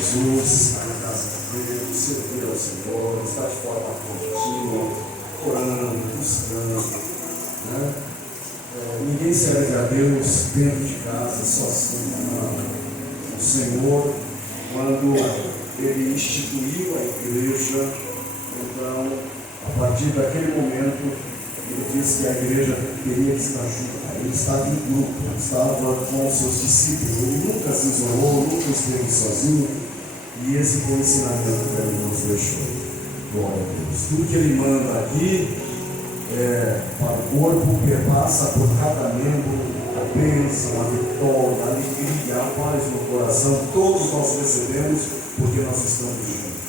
Jesus, na casa de Deus, servir ao Senhor, estar de forma contínua, orando, buscando, né? Ninguém serve a Deus dentro de casa, sozinho, não. O Senhor, quando Ele instituiu a igreja, então, a partir daquele momento, Ele disse que a igreja teria que estar junto. Ele estava em grupo, estava com os seus discípulos. Ele nunca se isolou, nunca esteve sozinho. E esse foi o ensinamento que Ele nos deixou. Glória a Deus. Tudo que Ele manda aqui para o corpo, perpassa por cada membro a bênção, a vitória, a alegria, a paz no coração. Todos nós recebemos porque nós estamos juntos.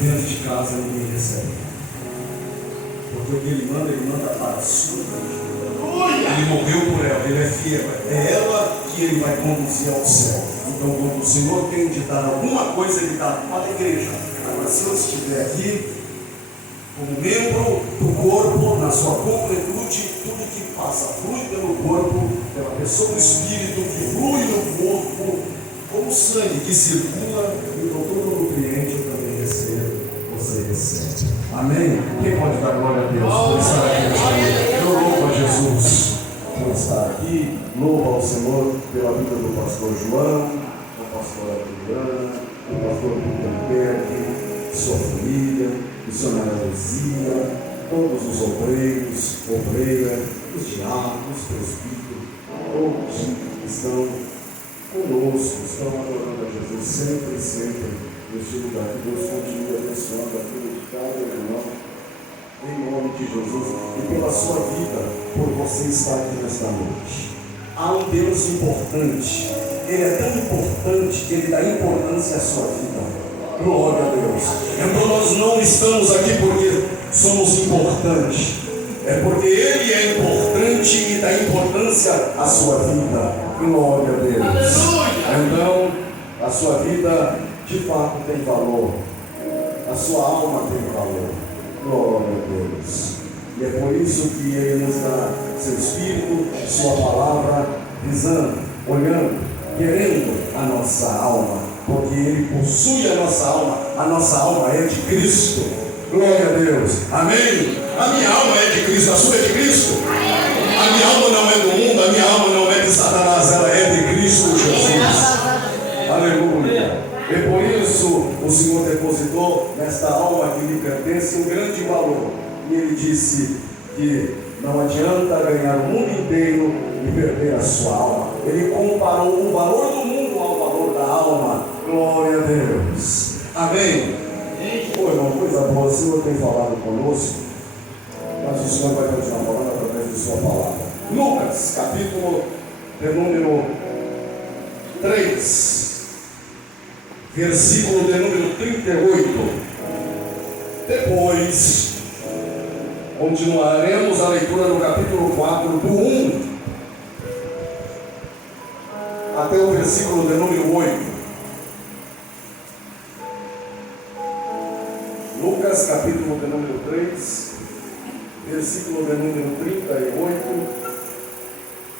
Dentro de casa ninguém recebe. Porque o que Ele manda para a sua vida. Ele morreu por ela, Ele é fiel. É ela que Ele vai conduzir ao céu. Então, quando o Senhor tem de dar alguma coisa, Ele dá para a igreja. Agora, se eu estiver aqui, como membro do corpo, na sua completude, tudo que passa, flui pelo corpo, pela pessoa do Espírito, que flui no corpo, como sangue que circula, então todo nutriente eu também recebo, você recebe. Amém? Quem pode dar glória a Deus por estar aqui nesta noite? Eu louvo a Jesus por estar aqui, louvo ao Senhor pela vida do pastor João, da pastora Adriana, do pastor Gutenberg, sua família, missionária Luzia, todos os obreiros, obreiras, os diáconos, presbíteros, todos que estão conosco, estão adorando a Jesus sempre neste lugar. Que Deus continue abençoando a vida de cada irmão, em nome de Jesus, e pela sua vida, por você estar aqui nesta noite. Há um Deus importante, Ele é tão importante que Ele dá importância à sua vida. Glória a Deus. Então nós não estamos aqui porque somos importantes, é porque Ele é importante e dá importância à sua vida. Glória a Deus. Aleluia. Então a sua vida de fato tem valor, a sua alma tem valor. Glória a Deus. E é por isso que Ele nos dá seu Espírito, sua palavra, visando, olhando, querendo a nossa alma, porque Ele possui a nossa alma é de Cristo. Glória a Deus. Amém? A minha alma é de Cristo, a sua é de Cristo. A minha alma não é do mundo, a minha alma não é de Satanás, ela é de Cristo Jesus. Aleluia. E por isso o Senhor depositou nesta alma que lhe pertence um grande valor. E Ele disse que não adianta ganhar o mundo inteiro e perder a sua alma. Ele comparou o valor do mundo ao valor da alma. Glória a Deus. Amém? Pô, irmão, coisa boa, o Senhor tem falado conosco, mas o Senhor vai continuar falando através de sua palavra. Lucas, capítulo de número 3, versículo de número 38. Depois continuaremos a leitura no capítulo 4, do 1 até o versículo de número 8. Lucas, capítulo de número 3, versículo de número 38.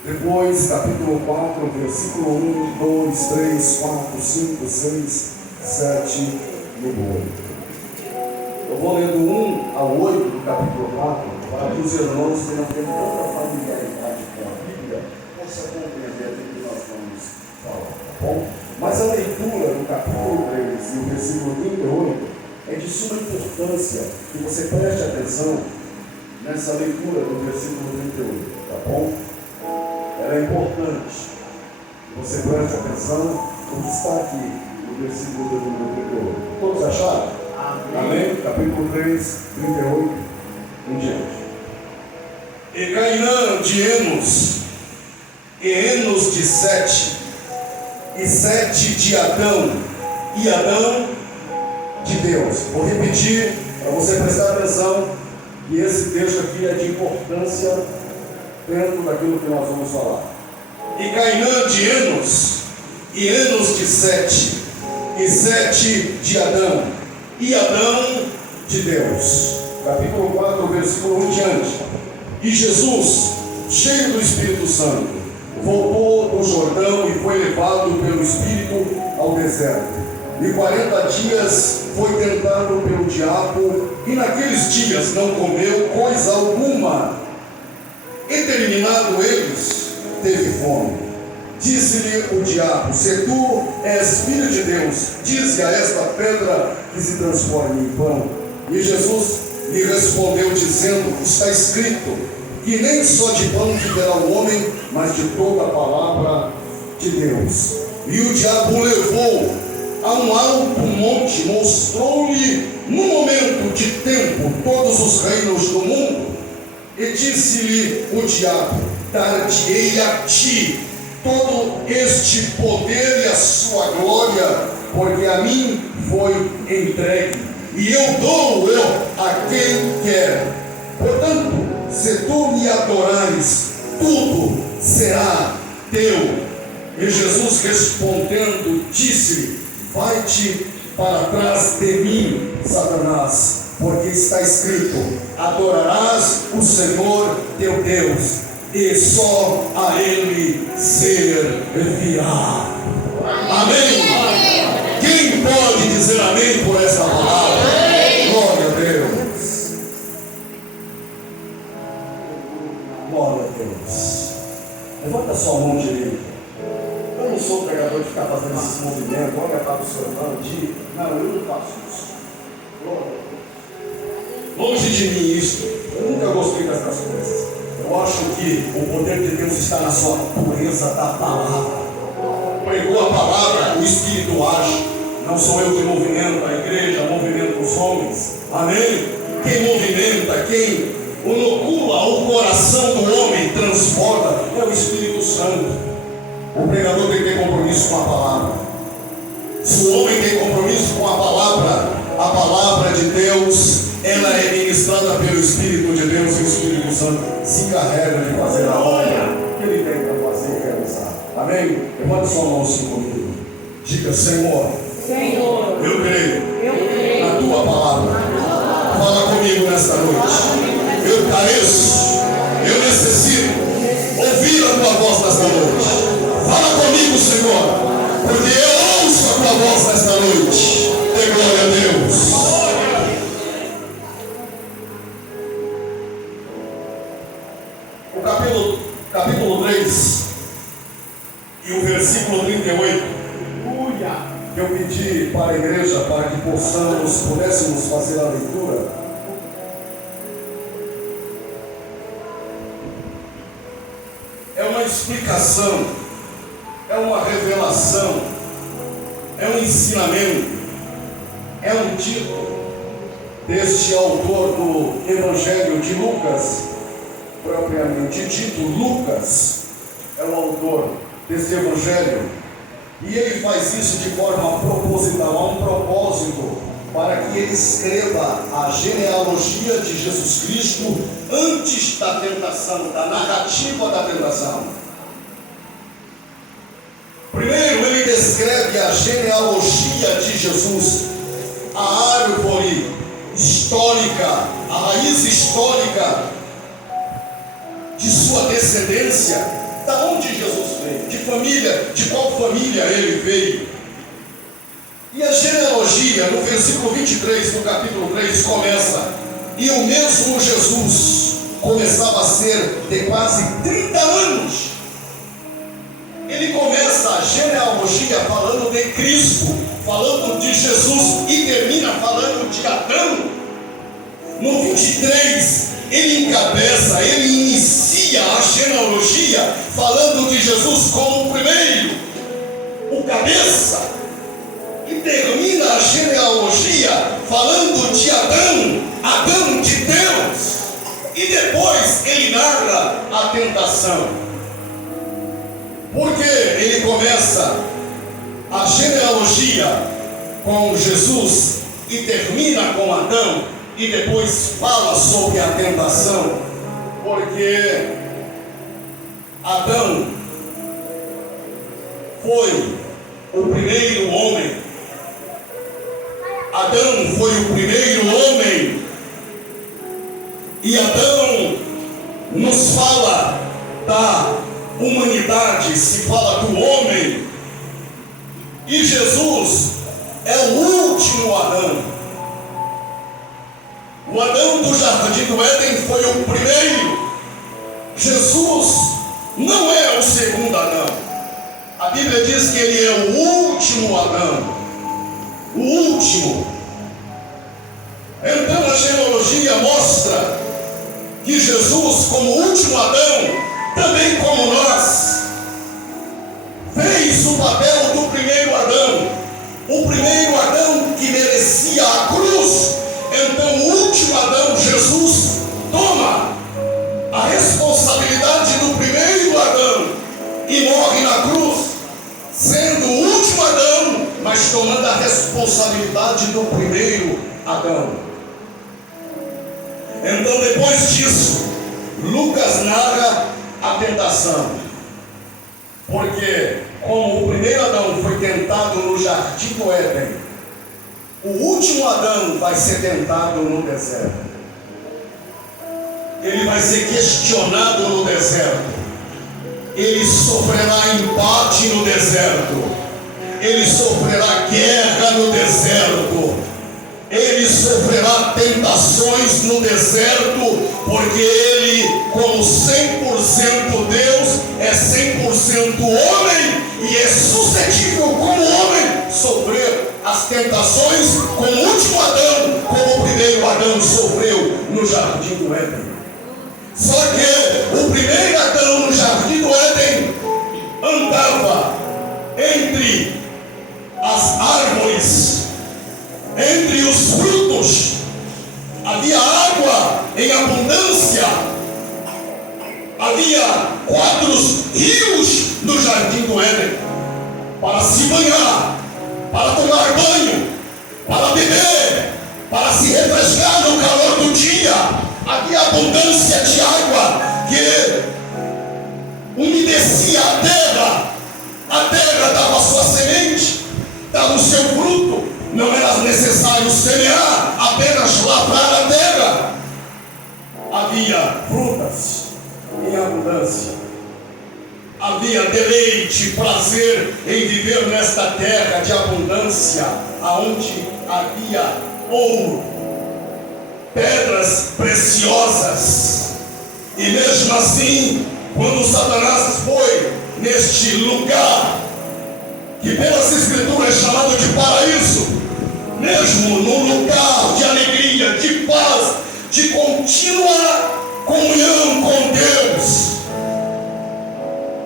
Depois, capítulo 4, versículo 1, 2, 3, 4, 5, 6, 7 e 8. Eu vou ler do 1 ao 8 do capítulo 4, para que os irmãos que não têm tanta familiaridade com a Bíblia possam compreender o que nós vamos falar, tá bom? Mas a leitura do capítulo 3 e o versículo 38 é de suma importância que você preste atenção nessa leitura do versículo 38, tá bom? Ela é importante que você preste atenção no que está aqui no versículo do número 38. Todos acharam? Amém? Capítulo 3, 38 em diante. E Cainã de Enos, e Enos de Sete, e Sete de Adão, e Adão de Deus. Vou repetir para você prestar atenção, e esse texto aqui é de importância dentro daquilo que nós vamos falar. E Cainã de Enos, e Enos de Sete, e Sete de Adão, e Adão de Deus. Capítulo 4, versículo 1 em diante. E Jesus, cheio do Espírito Santo, voltou do Jordão e foi levado pelo Espírito ao deserto, e 40 dias foi tentado pelo diabo, e naqueles dias não comeu coisa alguma. E terminado eles, teve fome. Disse-lhe o diabo: se tu és filho de Deus, dize a esta pedra que se transforme em pão. E Jesus lhe respondeu dizendo: está escrito que nem só de pão viverá o homem, mas de toda a palavra de Deus. E o diabo o levou a um alto monte, mostrou-lhe no momento de tempo todos os reinos do mundo, e disse-lhe o diabo: dar-te-ei a ti todo este poder e a sua glória, porque a mim foi entregue, e eu dou a quem quer. Portanto, se tu me adorares, tudo será teu. E Jesus respondendo, disse-lhe: vai-te para trás de mim, Satanás, porque está escrito: adorarás o Senhor teu Deus, e só a Ele servirá. Amém? Quem pode dizer amém por esta palavra? Glória a Deus. Glória a Deus. Levanta sua mão direita. Eu não sou pregador de ficar fazendo esses movimentos, olha para o seu irmão, não, eu não faço isso. Glória a Deus. Longe de mim isso. Eu nunca gostei dessas coisas. Eu acho que o poder de Deus está na sua pureza da palavra. Pregou a palavra, o Espírito age. Não sou eu que movimento a igreja, movimento os homens. Amém? Quem movimenta, quem inocula o coração do homem, transborda, é o Espírito Santo. O pregador tem que ter compromisso com a palavra. Se o homem tem compromisso com a palavra de Deus, ela é ministrada pelo Espírito de Deus, e o Espírito Santo se encarrega de fazer a obra que ele tem para fazer e realizar. Amém? Levante sua mão assim comigo. Diga: Senhor, eu creio na tua palavra. Fala comigo nesta noite. Eu careço, eu necessito ouvir a tua voz nesta noite. Fala comigo, Senhor, porque eu ouço a tua voz nesta noite. Dê glória a Deus. Capítulo 3 e o versículo 38, que eu pedi para a igreja para que pudéssemos fazer a leitura. É uma explicação, é uma revelação, é um ensinamento, é um título deste autor do Evangelho de Lucas, propriamente dito. Lucas é o autor desse evangelho, e ele faz isso de forma proposital, há um propósito, para que ele escreva a genealogia de Jesus Cristo antes da tentação, da narrativa da tentação. Primeiro ele descreve a genealogia de Jesus, a árvore histórica, a raiz histórica de sua descendência, da onde Jesus veio, de qual família ele veio. E a genealogia, no versículo 23 do capítulo 3, começa: e o mesmo Jesus começava a ser de quase 30 anos. Ele começa a genealogia falando de Cristo, falando de Jesus, e termina falando de Adão. No 23, ele encabeça, ele inicia a genealogia falando de Jesus como o primeiro, o cabeça, e termina a genealogia falando de Adão, Adão de Deus, e depois ele narra a tentação. Porque ele começa a genealogia com Jesus e termina com Adão, e depois fala sobre a tentação, porque Adão foi o primeiro homem. Adão foi o primeiro homem, e Adão nos fala da humanidade, se fala do homem, e Jesus é do Éden foi o primeiro. Jesus não é o segundo Adão. A Bíblia diz que ele é o último Adão. O último. Então a genealogia mostra que Jesus, como último Adão, também como nós, fez o papel do primeiro Adão. O primeiro Adão que merecia a cruz. Então o último Adão, Jesus, toma a responsabilidade do primeiro Adão e morre na cruz, sendo o último Adão, mas tomando a responsabilidade do primeiro Adão. Então, depois disso, Lucas narra a tentação, porque como o primeiro Adão foi tentado no jardim do Éden, o último Adão vai ser tentado no deserto. Ele vai ser questionado no deserto. Ele sofrerá embate no deserto. Ele sofrerá guerra no deserto. Ele sofrerá tentações no deserto, porque ele, como 100% Deus, é 100% homem e é suscetível, como homem, sofrer as tentações como o último Adão, como o primeiro Adão sofreu no jardim do Éden. Só que o primeiro Adão no jardim do Éden andava entre as árvores, entre os frutos, havia água em abundância, havia 4 rios no jardim do Éden, para se banhar, para tomar banho, para beber, para se refrescar no calor do dia. Havia abundância de água que umedecia a terra dava sua semente, dava o seu fruto. Não era necessário semear, apenas lavrar a terra. Havia frutas em abundância. Havia deleite, prazer em viver nesta terra de abundância, aonde havia ouro, pedras preciosas. E mesmo assim, quando Satanás foi neste lugar, que pelas escrituras é chamado de paraíso, mesmo num lugar de alegria, de paz, de contínua comunhão com Deus,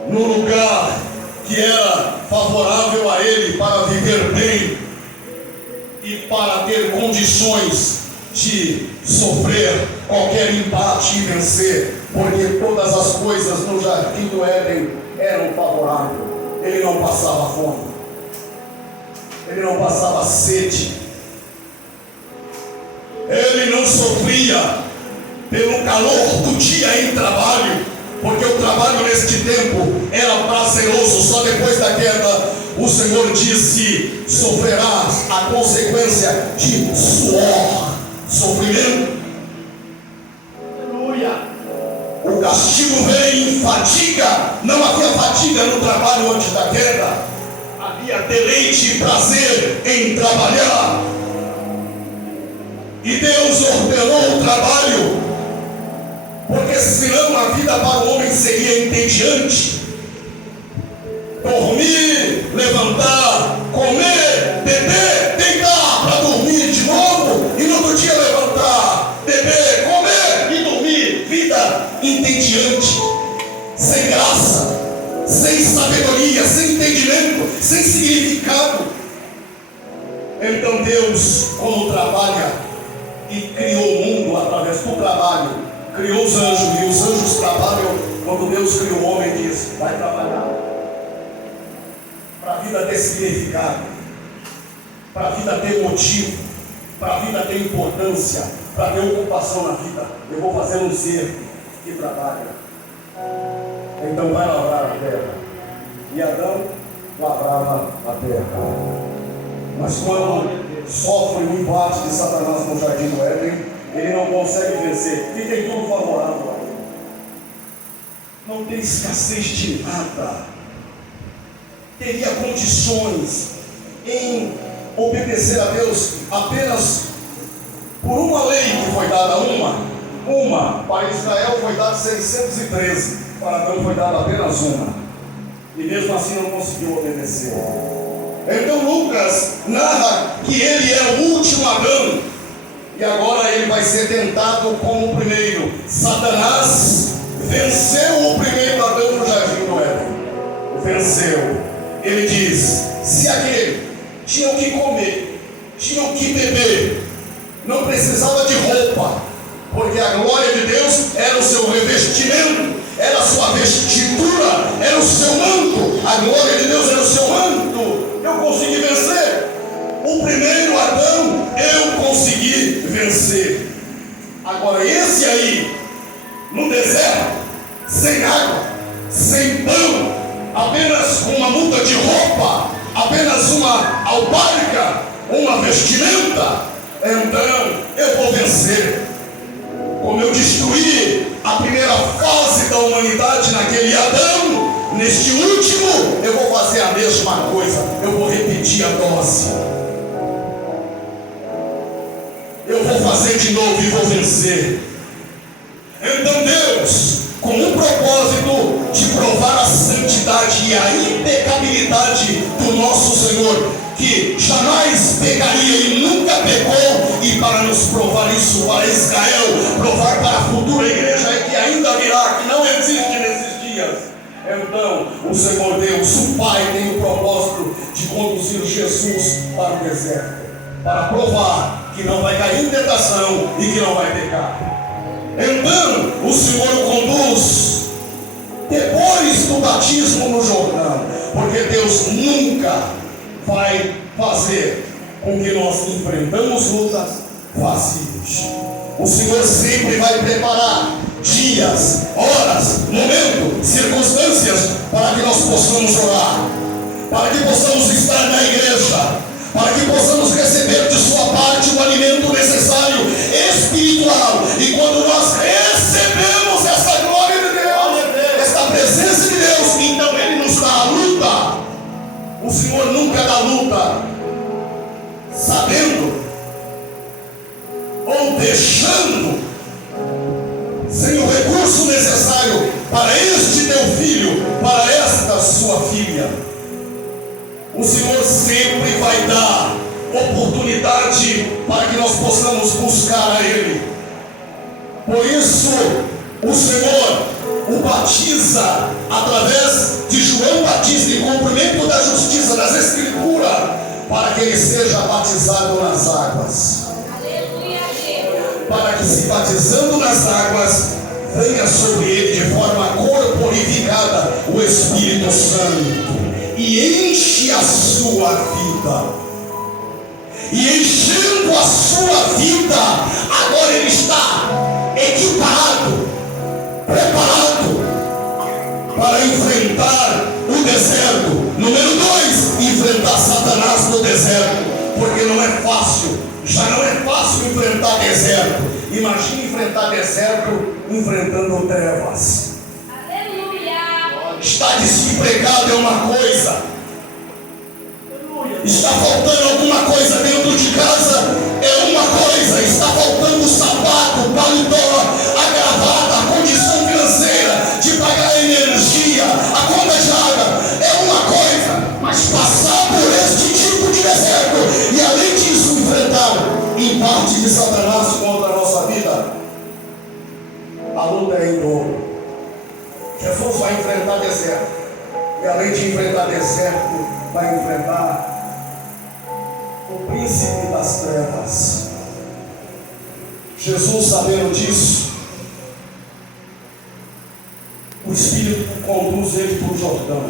num lugar que era favorável a ele para viver bem e para ter condições de sofrer qualquer embate e vencer, porque todas as coisas no jardim do Éden eram favoráveis. Ele não passava fome, ele não passava sede, ele não sofria pelo calor do dia em trabalho, porque o trabalho neste tempo era prazeroso. Só depois da queda o Senhor disse: sofrerás a consequência de suor, sofrimento. Aleluia. O castigo veio em fadiga. Não havia fadiga no trabalho antes da queda. Havia deleite e prazer em trabalhar. E Deus ordenou o trabalho, porque senão a vida para o homem seria entediante. Dormir, levantar, comer, beber, deitar para dormir de novo, e no outro dia levantar, beber, comer e dormir. Vida entediante, sem graça, sem sabedoria, sem entendimento, sem significado. Então Deus, como trabalha e criou o mundo através do trabalho, criou os anjos, e os anjos trabalham. Quando Deus criou o homem, diz: vai trabalhar, para a vida ter significado, para a vida ter motivo, para a vida ter importância, para ter ocupação na vida. Eu vou fazer um ser que trabalha. Então vai lavrar a terra. E Adão lavrava a terra. Mas quando sofre o embate de Satanás no jardim do Éden, ele não consegue vencer, e tem tudo favorável a ele. Não tem escassez de nada. Teria condições em obedecer a Deus apenas por uma lei que foi dada, uma, para Israel foi dado 613, para Adão foi dado apenas uma, e mesmo assim não conseguiu obedecer. Então Lucas narra que ele é o último Adão, e agora ele vai ser tentado como o primeiro. Satanás venceu o primeiro Adão no jardim do Éden. Venceu. Ele diz: se aquele tinha o que comer, tinha o que beber, não precisava de roupa, porque a glória de Deus era o seu revestimento, era a sua vestidura, era o seu manto. A glória de Deus era o seu manto. Eu consegui vencer. O primeiro Adão eu consegui vencer. Agora esse aí, no deserto, sem água, sem pão, apenas com uma muda de roupa, apenas uma albarca, uma vestimenta, então eu vou vencer. Como eu destruí a primeira fase da humanidade naquele Adão, neste último eu vou fazer a mesma coisa. Eu vou repetir a dose. Eu vou fazer de novo e vou vencer. Então Deus, com um propósito de provar a santidade e a impecabilidade do nosso Senhor, que jamais pecaria e nunca pecou, e para nos provar isso para Israel, provar para a futura igreja que ainda virá, que não existe nesses dias. Então o Senhor Deus, o Pai, tem o propósito de conduzir Jesus para o deserto, para provar que não vai cair em tentação e que não vai pecar. Então o Senhor o conduz depois do batismo no Jordão, porque Deus nunca vai fazer com que nós enfrentamos lutas vazios. O Senhor sempre vai preparar dias, horas, momentos, circunstâncias para que nós possamos orar, para que possamos estar na igreja, para que possamos receber de sua parte o alimento necessário espiritual. E quando nós recebemos essa glória de Deus, essa presença de Deus, então Ele nos dá a luta. O Senhor nunca dá luta sabendo ou deixando sem o recurso necessário para este teu filho, para esta sua filha. O Senhor sempre vai dar oportunidade para que nós possamos buscar a Ele. Por isso, o Senhor o batiza através de João Batista, em cumprimento da justiça das Escrituras, para que ele seja batizado nas águas. Para que, se batizando nas águas, venha sobre ele de forma corporificada o Espírito Santo e enche a sua vida. E enchendo a sua vida, agora ele está equipado, preparado para enfrentar o deserto. Número 2, enfrentar Satanás no deserto, porque não é fácil, já não é fácil enfrentar deserto. Imagine enfrentar deserto enfrentando trevas. Está desempregado é uma coisa, está faltando alguma coisa dentro de casa é uma coisa, está faltando o sapato, o paletó, a gravata, a condição financeira de pagar a energia, a conta de água é uma coisa, mas passar por este tipo de deserto e além disso enfrentar embate de Satanás contra a nossa vida, a luta é em dobro. Jesus vai enfrentar deserto, e além de enfrentar deserto, vai enfrentar o príncipe das trevas. Jesus, sabendo disso, o Espírito conduz ele para o Jordão,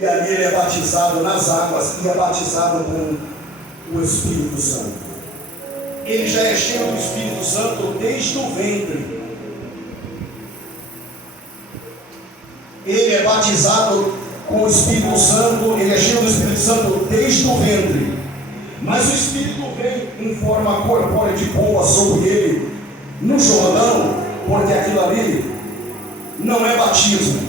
e ali ele é batizado nas águas e é batizado com o Espírito Santo. Ele já é cheio do Espírito Santo desde o ventre. Ele é batizado com o Espírito Santo, ele é cheio do Espírito Santo desde o ventre. Mas o Espírito vem em forma corpórea de pomba sobre ele no Jordão, porque aquilo ali não é batismo,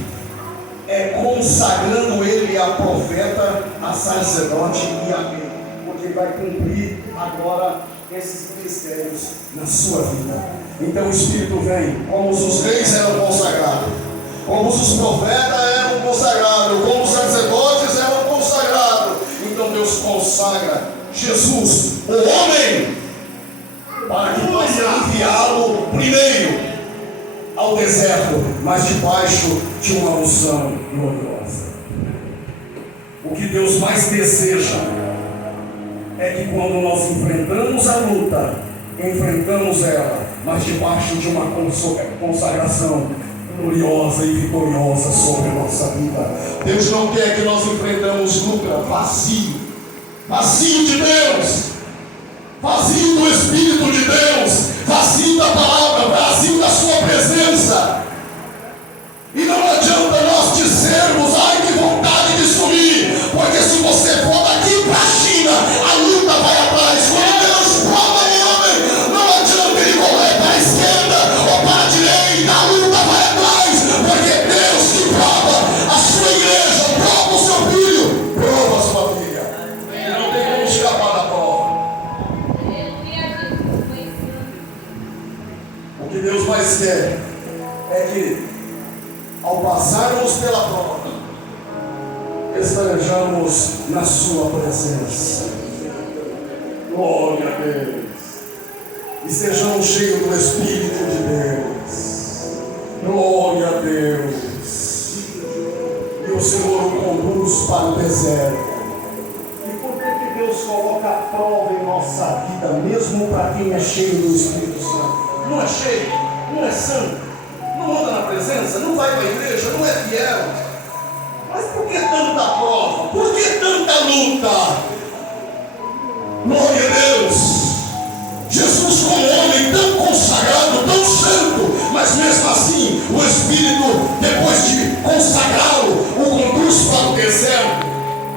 é consagrando ele a profeta, a sacerdote e a rei, porque vai cumprir agora esses ministérios na sua vida. Então o Espírito vem, como os reis eram consagrados, como os profetas eram consagrados, como os sacerdotes eram consagrados. Então Deus consagra Jesus, o homem, para que possa enviá-lo primeiro ao deserto, mas debaixo de uma unção gloriosa. O que Deus mais deseja é que quando nós enfrentamos a luta, enfrentamos ela, mas debaixo de uma consagração gloriosa e vitoriosa sobre a nossa vida. Deus não quer que nós enfrentamos luta vazio de Deus, vazio do Espírito de Deus, vazio da palavra, vazio da sua presença. E não adianta nós dizermos, ai que vontade de sumir, porque se você for daqui para a China, a luta vai atrás. Quando Deus prova o homem, não adianta ele correr para a esquerda ou para a direita, a luta vai atrás, porque Deus que prova a sua igreja, prova o seu filho, prova a sua filha. E não tem como escapar da prova. O que Deus mais quer é que, ao passarmos pela prova, estejamos na sua presença. Glória a Deus. E sejamos cheios do Espírito de Deus. Glória a Deus. E o Senhor o conduz para o deserto. E por que Deus coloca a prova em nossa vida, mesmo para quem é cheio do Espírito Santo? Não é cheio, não é santo, não anda na presença, não vai para a igreja, não é fiel. Mas por que tanta prova? Por que tanta luta? Glória a Deus. Jesus, como homem tão consagrado, tão santo, mas mesmo assim o Espírito, depois de consagrá-lo, o conduz para o deserto.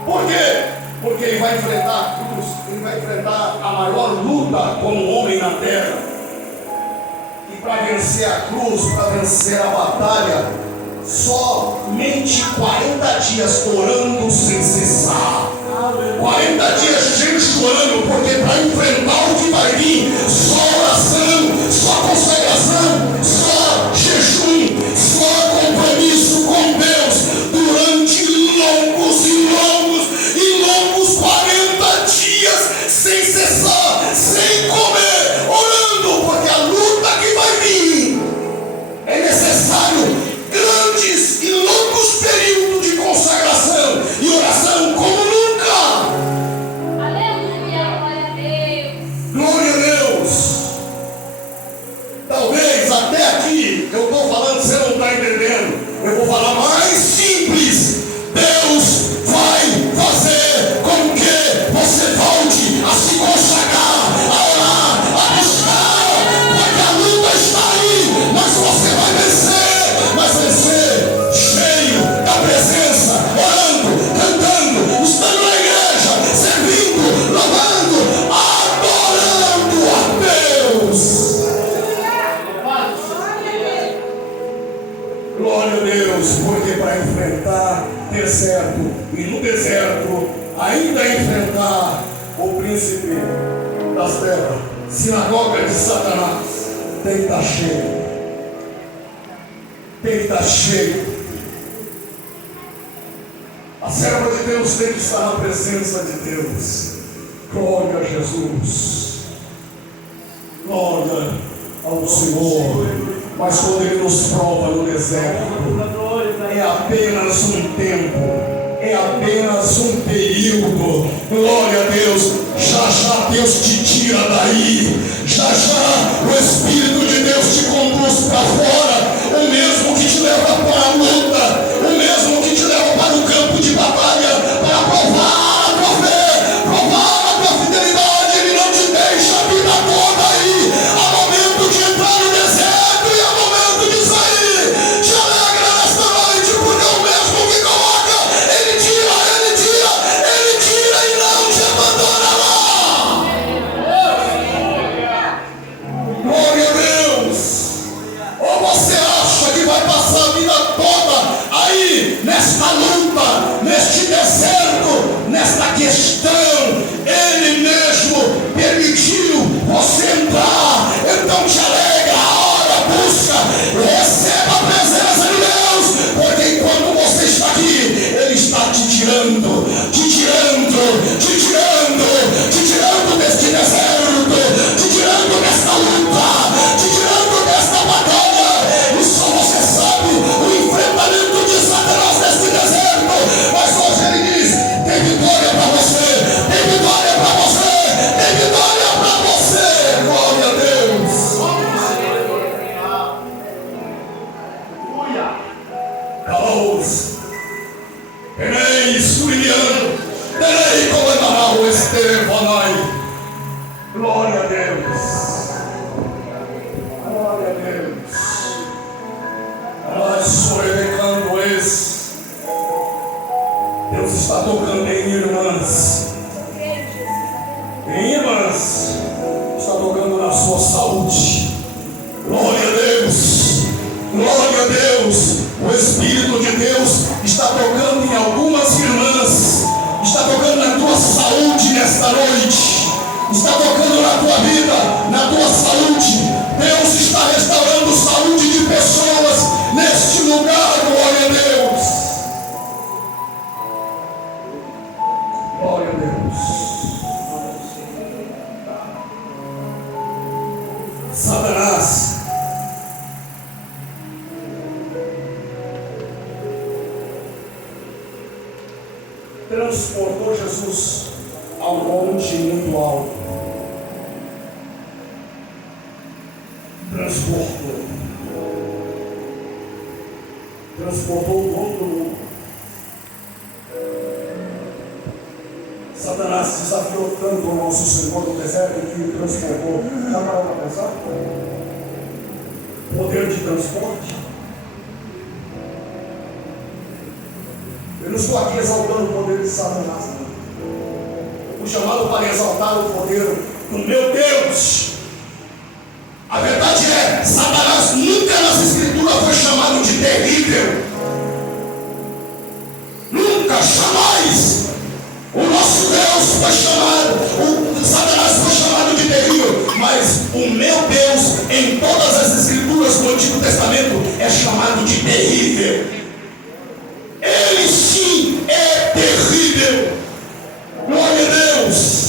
Por quê? Porque ele vai enfrentar a cruz, ele vai enfrentar a maior luta como homem na terra. Para vencer a cruz, para vencer a batalha, somente 40 dias orando sem cessar. 40 dias jejuando, porque para enfrentar o que vai vir, só oração, só consagração, só jejum, só compromisso com Deus, durante longos e longos 40 dias, sem cessar, sem comer, orando, porque a luta que vai vir é necessário grandes e longos períodos de consagração e oração como nunca. Aleluia, glória a Deus. Glória a Deus. Talvez até aqui eu estou falando, você não está entendendo. Eu vou falar mais simples. Deus vai fazer com que você volte a se consagrar, a orar, a buscar, porque a luta está aí, mas você vai vencer cheio da presença, orando, cantando, estando na igreja, servindo, louvando, adorando a Deus. Glória a Deus, porque para enfrentar deserto, e no deserto ainda enfrentar o príncipe das terras, sinagoga de Satanás, tem que estar cheio. Tem que estar cheio. A serva de Deus tem que estar na presença de Deus. Glória a Jesus. Glória ao Senhor. Mas quando Ele nos prova no deserto, é apenas um tempo, é apenas um período. Glória a Deus. Já já Deus te tira daí. Já já o Espírito de Deus te conduz para fora. O mesmo que te leva para a luta, o mesmo que te leva para o campo de batalha, para provar a tua fé, provar a tua fidelidade. Ele não te deixa a vida toda aí. Há momento de entrar no deserto e há momento de sair. Te alegra nesta noite, porque é o mesmo que coloca. Ele tira e não te abandonará. Glória a Deus. Ou você acha que vai passar a vida toda em imãs, está tocando na sua saúde. Glória a Deus, glória a Deus. O Espírito de Deus está tocando em algumas irmãs, está tocando na tua saúde nesta noite, está tocando na tua vida, na tua saúde. Deus está restaurando saúde de pessoas neste lugar. Glória a Deus, glória a Deus. Satanás transportou Jesus a um monte muito alto. Transportou todo mundo. Satanás desafiou tanto o nosso Senhor no deserto que o transportou. Já parou para pensar? Poder de transporte. Eu não estou aqui exaltando o poder de Satanás, não. Eu fui chamado para exaltar o poder do meu Deus. A verdade é, Satanás nunca nas Escrituras foi chamado de terrível. Nunca, jamais. O nosso Deus foi chamado, Satanás foi chamado de terrível. Mas o meu Deus, em todas as Escrituras do Antigo Testamento, é chamado de terrível. Ele sim é terrível. Glória a Deus.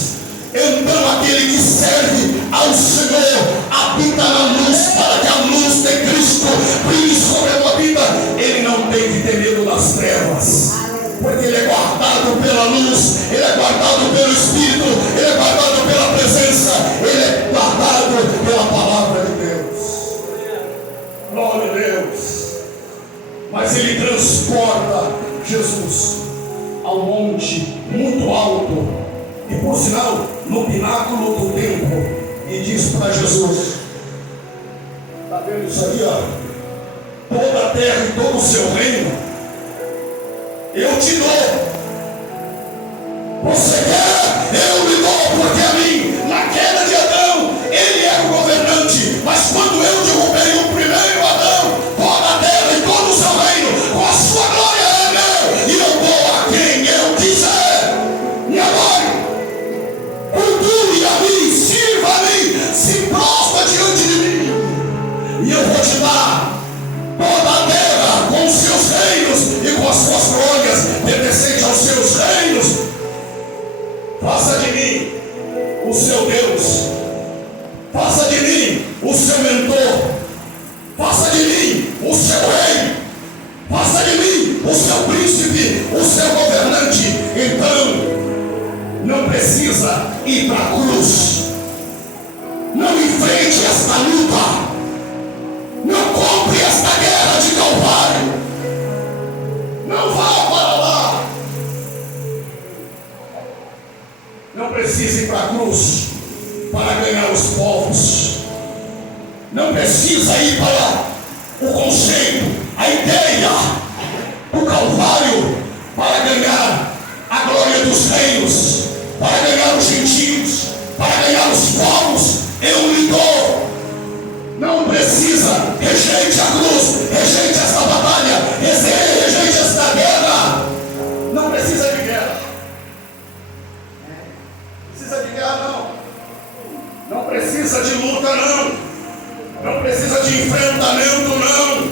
Então aquele que serve ao Senhor habita na luz, para que a luz de Cristo brilhe sobre a tua vida. Ele não tem que ter medo das trevas, porque ele é guardado pela luz, ele é guardado pelo Espírito, ele é guardado pela presença, ele é guardado pela palavra de Deus. Glória a Deus. Mas ele transporta Jesus a um monte muito alto, e por sinal, no pináculo do templo, e diz para Jesus: está vendo isso aí, ó? Toda a terra e todo o seu reino eu te dou. Você quer? Eu lhe dou, porque a mim, na queda de Adão, ele é o governante, mas quando eu derrubei o primeiro Adão, toda a terra e todo o seu reino, com a sua glória é meu, e eu dou a quem eu quiser. E agora, cultue a mim, sirva a mim, se prostra diante de mim, e eu vou te dar toda a terra com os seus reinos e com as suas glórias pertencentes aos seus reinos. Faça de mim o seu Deus, faça de mim o seu mentor, faça de mim o seu rei, faça de mim o seu príncipe, o seu governante. Então não precisa ir para a cruz, não enfrente esta luta, não compre esta guerra de Calvário, não vá para lá, não precisa ir para a cruz para ganhar os povos, não precisa ir para o conceito, a ideia do Calvário para ganhar a glória dos reinos, para ganhar os gentios, para ganhar os povos. Eu lhe dou. Não precisa, rejeite a cruz, rejeite esta batalha, rejeite esta guerra. Não precisa de guerra. Precisa de guerra não. Não precisa de luta não. Não precisa de enfrentamento não.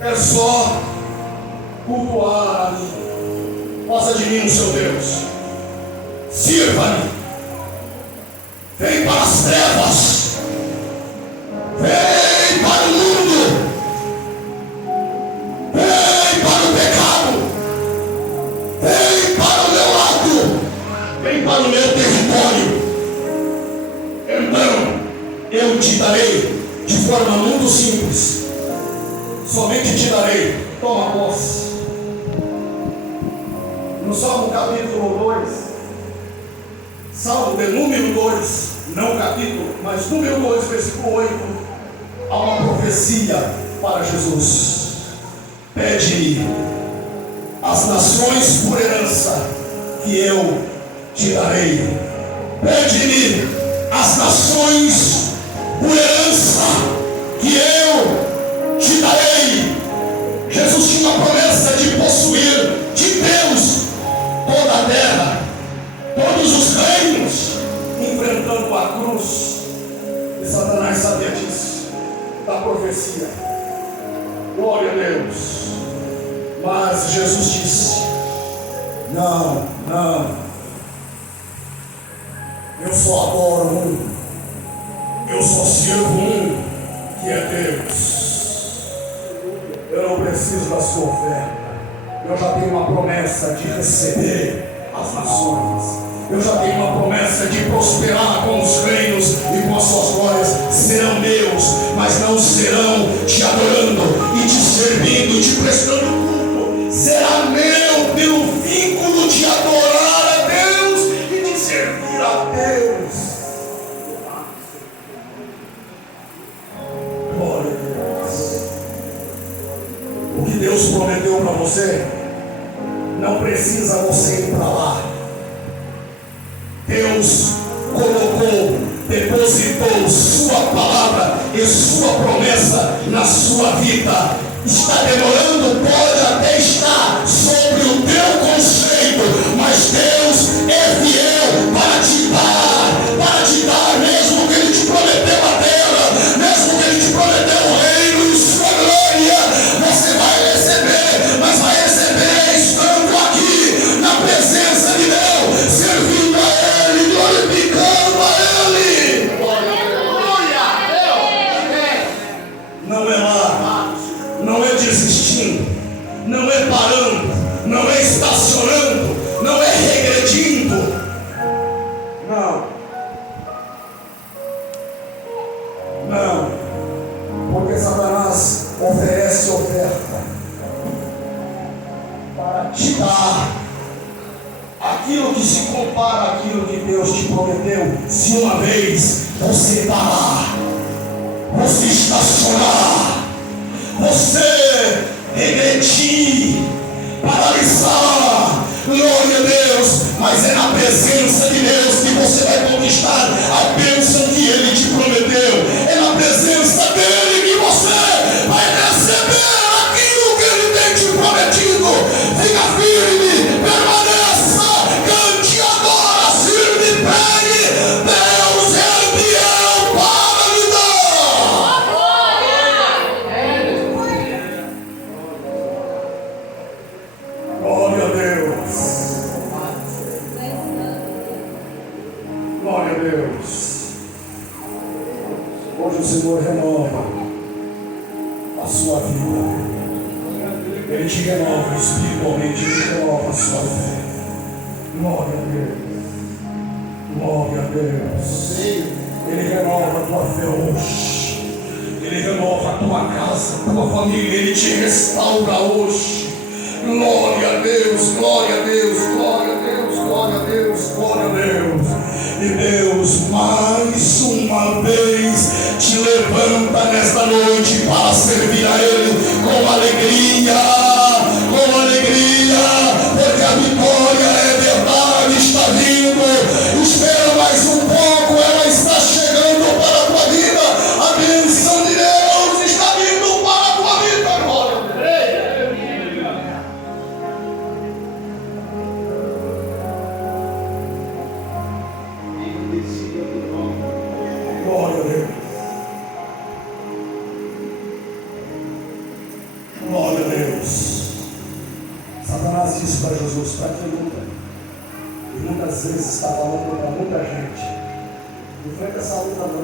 É só cultuar a mim. Faça de mim o seu Deus. Sirva-me. Vem para as trevas. Vem para o mundo, vem para o pecado, vem para o meu lado, vem para o meu território. Então eu te darei de forma muito simples, somente te darei, toma posse. No Salmo capítulo 2, Salmo de número 2, não capítulo, mas número 2, versículo 8, há uma profecia para Jesus. Pede as nações por herança, que eu te darei. pede-me as nações por herança, que eu te darei. Jesus tinha uma promessa de possuir de Deus toda a terra, todos os reinos, enfrentando a cruz. E Satanás sabia disso, da profecia. Glória a Deus. Mas Jesus disse: não, eu só adoro um, eu só sirvo um, que é Deus. Eu não preciso da sua oferta. Eu já tenho uma promessa de receber as nações. Eu já tenho uma promessa de prosperar com os reinos e com as suas glórias. Serão meus, mas não serão te adorando e te servindo e te prestando culto. Será meu pelo vínculo de adorar a Deus e de servir a Deus. Glória a Deus. O que Deus prometeu para você, não precisa você ir para lá. Deus colocou, depositou sua palavra e sua promessa na sua vida. Está demorando, pode até estar sobre o teu conceito, mas Deus é fiel para te dar mesmo que Ele te prometeu a terra, mesmo que Ele te prometeu o reino e sua glória. Você vai receber, mas vai receber estando aqui na presença de Deus, servindo a Ele, glorificando a Ele. Não é lá, não é desistindo, não é parando, não é estacionando, não é regredindo. Não, porque Satanás oferece oferta para te dar aquilo que se compara àquilo que Deus te prometeu. Se uma vez você parar, você estacionar, você regredir, paralisar, glória a Deus, mas é na presença de Deus que você vai conquistar a bênção que Ele te prometeu. É na presença dEle que você vai receber aquilo que Ele tem te prometido. Fica firme, permaneça, cante agora, sirve, pregue. Deus é fiel para lhe dar. Glória a Deus. Glória a Deus. Hoje o Senhor renova a sua vida. Ele te renova espiritualmente, Ele renova a sua fé. Glória a Deus. Glória a Deus. Ele renova a tua fé hoje. Ele renova a tua casa, a tua família. Ele te restaura hoje. Glória a Deus, glória a Deus, glória a Deus, glória a Deus, glória a Deus. E Deus mais uma vez te levanta nesta noite para servir a Ele com alegria, porque a vitória é verdade, está vindo. Espera mais um pouco, ela está chegando para a tua vida. A bênção de Deus está vindo para a tua vida. Glória a Deus. Glória a Deus. Glória a Deus. Satanás disse para Jesus: para que luta? E muitas vezes está falando para muita gente: não enfrenta essa luta não,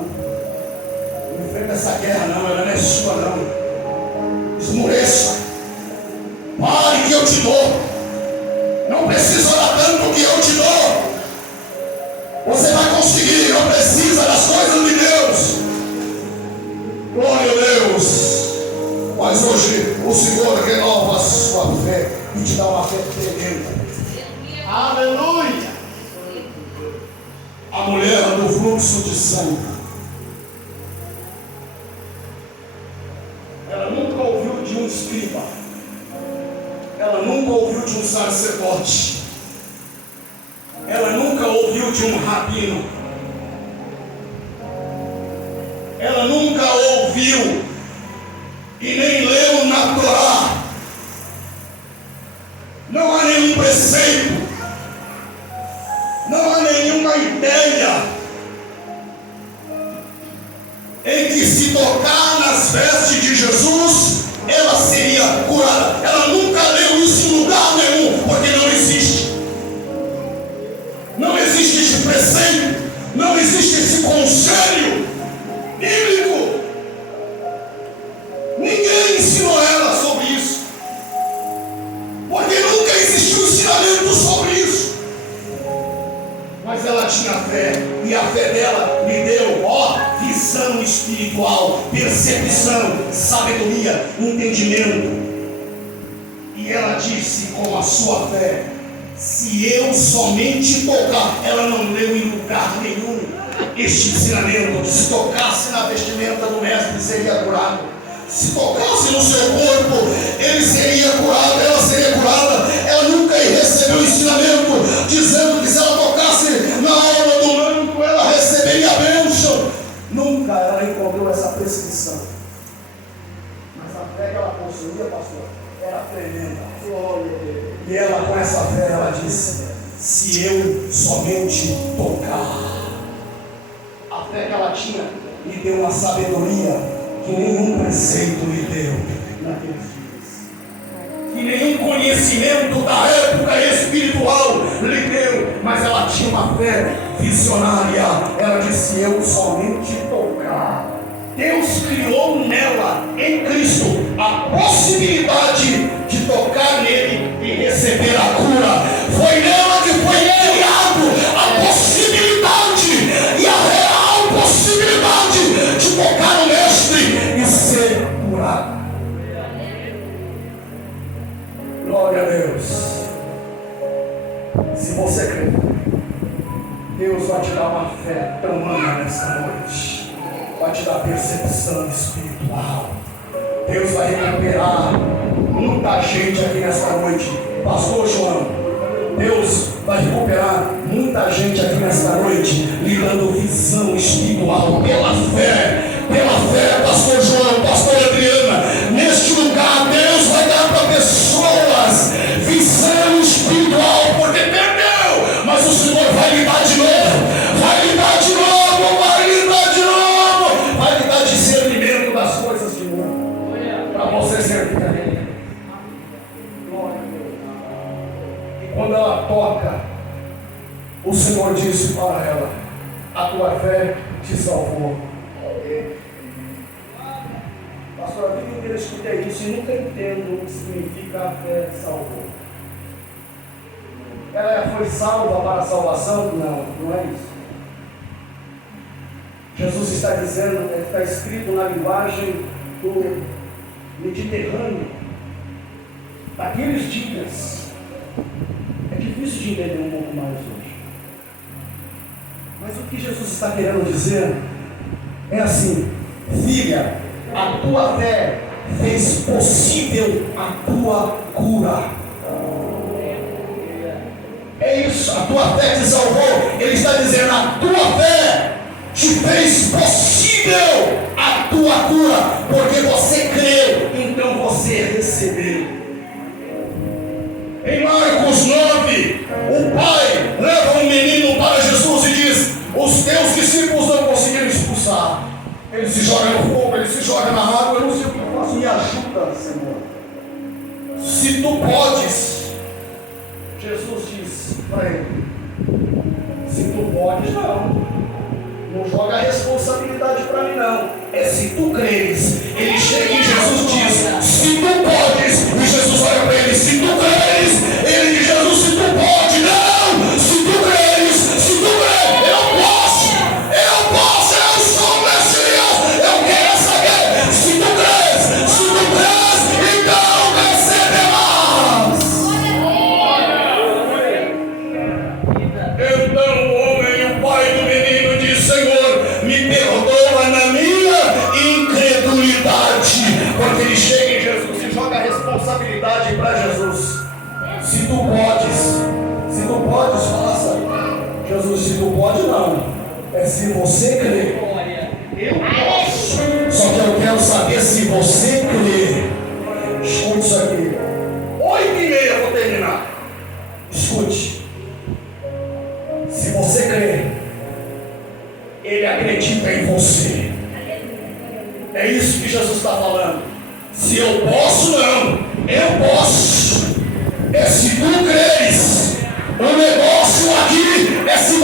não enfrenta essa guerra não, ela não é sua não. Esmoreça, pare que eu te dou. Não precisa orar tanto que eu te dou. Você vai conseguir, não precisa das coisas de Deus. Glória a Deus. Mas hoje o Senhor renova a sua fé e te dá uma fé tremenda. Aleluia. A mulher do fluxo de sangue, ela nunca ouviu de um escriba, ela nunca ouviu de um sacerdote, ela nunca ouviu ouviu de um rabino. Ela nunca ouviu e nem leu na Torá. Não há nenhum preceito, não há nenhuma ideia em que, se tocar nas vestes de Jesus, ela seria curada. Ela nunca leu isso em lugar nenhum, porque não existe. Não existe esse preceito, não existe esse conselho bíblico. Ninguém ensinou ela sobre isso, porque nunca existiu ensinamento sobre isso. Mas ela tinha fé, e a fé dela lhe deu, visão espiritual, percepção, sabedoria, entendimento. E ela disse com a sua fé: se eu somente tocar. Ela não leu em lugar nenhum este ensinamento, que se tocasse na vestimenta do mestre seria curado. Se tocasse no seu corpo, ele seria curado, ela seria curada. Ela nunca recebeu ensinamento dizendo que se ela tocasse na alma do manto, ela receberia a bênção. Nunca ela encontrou essa prescrição. Mas a fé que ela possuía, pastor, era tremenda. E ela, com essa fé, ela disse: se eu somente tocar. A fé que ela tinha lhe deu uma sabedoria que nenhum preceito lhe deu naqueles dias, que nenhum conhecimento da época espiritual lhe deu. Mas ela tinha uma fé visionária. Ela disse: eu somente tocar. Deus criou nela, em Cristo, a possibilidade de tocar nele e receber a cura. Foi nela que foi criado a possibilidade e a real possibilidade de tocar no mestre e ser curado. Glória a Deus. Se você crê, Deus vai te dar uma fé tão ampla nesta noite. Vai te dar percepção espiritual. Deus vai recuperar muita gente aqui nesta noite. Pastor João, Deus vai recuperar muita gente aqui nesta noite, lhe dando visão espiritual pela fé, pastor João, pastor Adriana. Neste lugar, Deus vai dar para pessoas visão espiritual, porque perdeu, mas o Senhor vai lhe dar de novo, vai lhe dar de novo, vai lhe dar de novo, vai lhe dar discernimento das coisas de novo, para você servir a Ele. Glória a Deus. E quando ela toca, o Senhor disse para ela: a tua fé te salvou. Pastor, a vida inteira eu escutei isso e nunca entendo o que significa a fé salvou. Ela foi salva para a salvação? Não, não é isso. Jesus está dizendo, está escrito na linguagem do Mediterrâneo, daqueles dias. É difícil de entender um pouco mais hoje. Mas o que Jesus está querendo dizer é assim: filha, a tua fé fez possível a tua cura. É isso, a tua fé te salvou. Ele está dizendo: a tua fé te fez possível a tua cura, porque você creu, então você recebeu. Em Marcos 9, o pai leva um menino para Jesus e diz: os teus discípulos não conseguiram expulsar. Ele se joga no fogo, ele se joga na água. Eu não sei o que eu faço, me ajuda, Senhor. Se tu podes. Jesus diz para ele: se tu podes, não joga a responsabilidade para mim, não. É se tu creres. Ele chega e Jesus diz: se tu podes. E Jesus olha para ele: se tu creres. Ele diz: Jesus, se tu pode. Não, se tu creres, se tu creres, eu posso, eu sou o Messias, eu quero saber. Se tu creres, então receberás. Então o homem, o pai do menino, diz: Senhor, me perdoa na minha incredulidade. Porque ele chega em Jesus e joga a responsabilidade para Jesus. Se tu pode não. É se você crer. Eu posso. Só que eu quero saber se você crê. Escute isso aqui. 8h30 eu vou terminar. Escute. Se você crer, Ele acredita em você. É isso que Jesus está falando. Se eu posso, não. Eu posso. É se tu creres. O negócio aqui é se